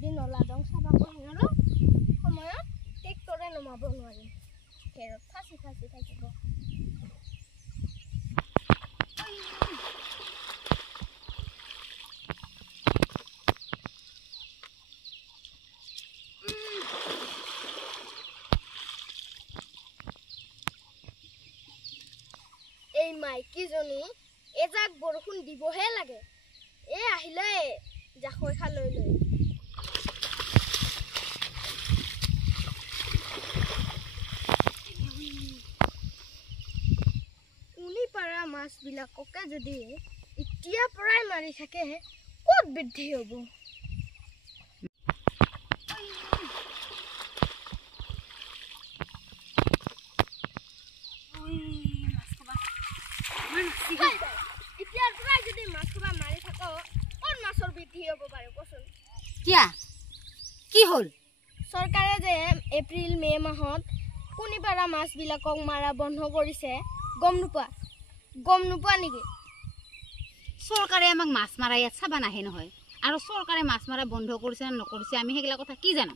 যদি নলাদং চাবা কৰিম আৰু সময়ত ট্ৰেক্টৰে নমাব নোৱাৰিম খেৰত ফাঁচি ফাঁচি থাকিব এই মাইকীজনী এজাক বৰষুণ দিবহে লাগে এ আহিলে জাকৈ খা লৈ লৈ উনি পাৰা মাছবিলাককে যদি এতিয়া পৰাই মাৰি থাকে ক'ত বৃদ্ধি হ'ব এতিয়াৰ পৰাই যদি মাছ খোৱা মাৰি থাক ক'ত মাছৰ বৃদ্ধি হ'ব বাৰু কচোন কিয়া কি হ'ল চৰকাৰে যে এপ্ৰিল মে মাহত কুনিপাৰা মাছবিলাকক মাৰা বন্ধ কৰিছে গম নোপোৱা নেকি চৰকাৰে আমাক মাছ মাৰা ইয়াত চাবা নাহে নহয় আৰু চৰকাৰে মাছ মাৰা বন্ধ কৰিছে নে নকৰিছে আমি সেইগিলা কথা কি জানো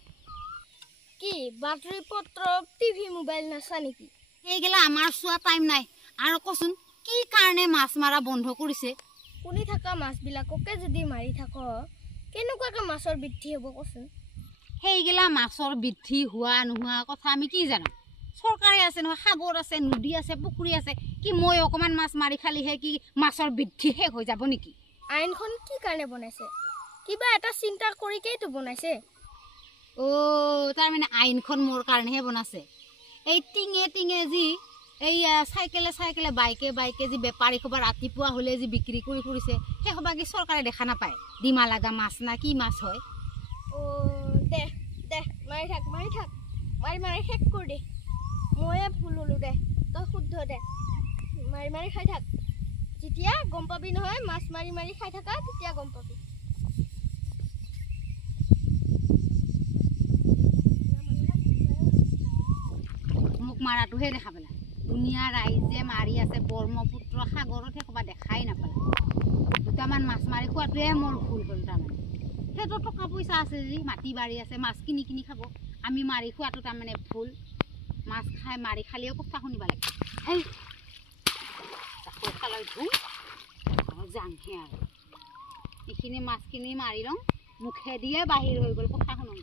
কি বাতৰি পত্ৰ টিভি মোবাইল নাচা নেকি সেইগিলা আমাৰ চোৱা টাইম নাই আৰু কচোন কি কাৰণে মাছ মাৰা বন্ধ কৰিছে কুনি থকা মাছবিলাককে যদি মাৰি থাক কেনেকুৱাকৈ মাছৰ বৃদ্ধি হ'ব কচোন সেইগিলা মাছৰ বৃদ্ধি হোৱা নোহোৱা কথা আমি কি জানো চৰকাৰে আছে নহয় সাগৰ আছে নদী আছে পুখুৰী আছে কি মই অকমান মাছ মাৰি খালিহে কি মাছৰ বৃদ্ধি শেষ হৈ যাব নেকি আইনখন কি কাৰণে বনাইছে কিবা এটা চিন্তা কৰিকেইতো বনাইছে তাৰমানে আইনখন মোৰ কাৰণেহে বনাইছে এই টিঙে যি এই চাইকেলে বাইকে যি বেপাৰী খবৰ ৰাতিপুৱা হ'লে যি বিক্ৰী কৰি ফুৰিছে সেই সবা কি চৰকাৰে দেখা নাপায় ডিমা লগা মাছ না কি মাছ হয় দে মাৰি থাক মাৰি শেষ কৰি দে ময়ে ভুল হ'লো দে তই শুদ্ধ দে মাৰি খাই থাক যেতিয়া গম পাবি নহয় মাছ মাৰি খাই থাকা তেতিয়া গম পাবি মোক মাৰাটোহে দেখা পালা দুনিয়া ৰাইজে মাৰি আছে ব্ৰহ্মপুত্ৰ সাগৰত সেই সবা দেখাই নাপালা দুটামান মাছ মাৰি খোৱাটোৱে মোৰ ভুল হ'ল তাৰমানে সেইটো টকা পইচা আছে যি মাটি বাৰী আছে মাছ কিনি খাব আমি মাৰি খোৱাটো তাৰমানে ভুল মাছ খাই মাৰি খালেও কথা শুনিব লাগে খালৈ ধুম যামহে আৰু এইখিনি মাছখিনি মাৰি লওঁ মুখে দিয়ে বাহিৰ হৈ গ'ল কথা শুনো